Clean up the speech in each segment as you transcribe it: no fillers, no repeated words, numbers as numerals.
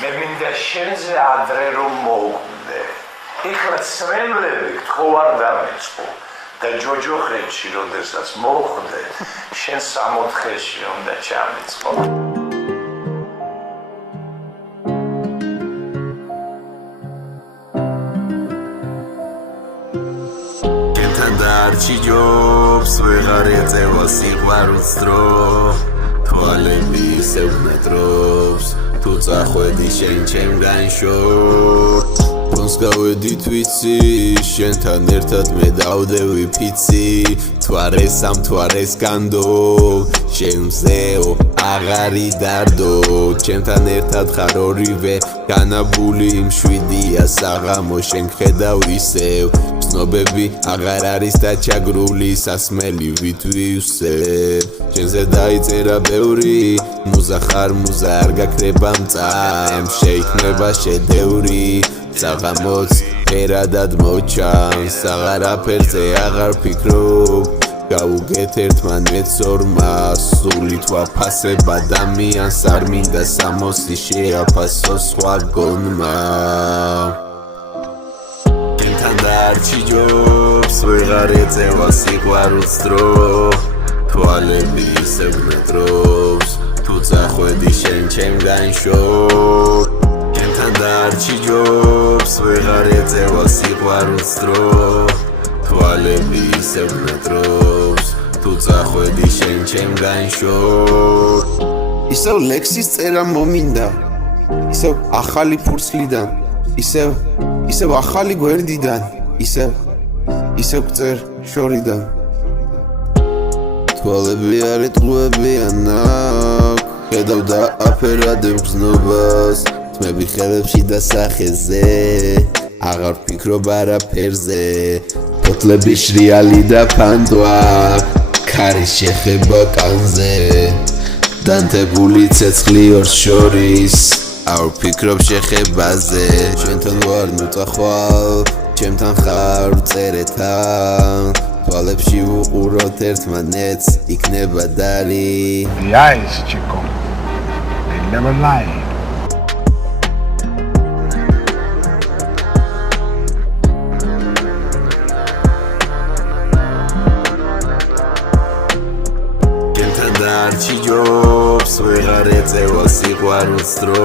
მე მინდა შენზე ადრე რომ მოვკვდე. ეხლა ცრემლები თქო არ დამეწყო და ჯოჯოხეთში როდესაც მოვხვდე, შენ 64-ში უნდა ჩამეწყო. Darchi jobs, ვეღარ ეწევა სიყვარულს დრო თვალები ისევ მეტრობს თუ წახვედი შენ ჩემგან შორ კონს გავედი თვიცი შენთან ერთად მე დავდევი ფიცი თვარეს ამ თვარეს განდო შემზეო აღარი დარდო ჩემთან ერთად ხარ ორივე განაბული იმ 7-ია საღამო შენ ხედავ ისევ ცნობები აღარ არის დაჩაგრული სასმელი ვითვივსებ შენზე დაიწერა ბევრი მუზა ხარ მუზა არ გაქრება მწამ შეიქმნება შედევრი საღამოც ფერადად მოჩანს აღარაფერზე აღარ ფიქრობ გავუგეთ ერთმანეთს ორმა სულით ვაფასებ ადამიანს არ მინდა სამოსი შეაფასო სხვა გონმა Darchi jobs, ვეღარ ეწევა სიყვარულს დრო თვალები ისევ მეტრობს თუ წახვედი შენ ჩემგან შორ ჩემთან darchi jobs, ვეღარ ეწევა სიყვარულს დრო თვალები ისევ მეტრობს თუ წახვედი შენ ჩემგან შორ ისევ ლექსის წერა მომინდა ისევ ახალი ფურცლიდან ისევ ახალი გვერდიდან ისევ წერ შორიდან თვალები არ ეტყუებიან აქ ხედავ და აფერადებ გზნობას თმები ხელებში და სახეზე აღარ ფიქრობ არაფერზე ფოთლები შრიალი და ფანტვა ქარის შეხება კანზე დანთებული ცეცხლი ორს შორის არ ფიქრობ შეხებაზე შენთან ვარ ნუწახვალ ჩემთან ხარ წერეთან თვალებში ვუყუროთ ერთმანეთს იქნება დარი Lies, chico. They never lie. Darchi jobs, ვეღარ ეწევა სიყვარულს დრო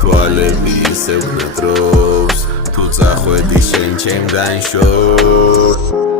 თვალები ისევ მეტრობს თუ წახვედი შენ ჩემგან შორ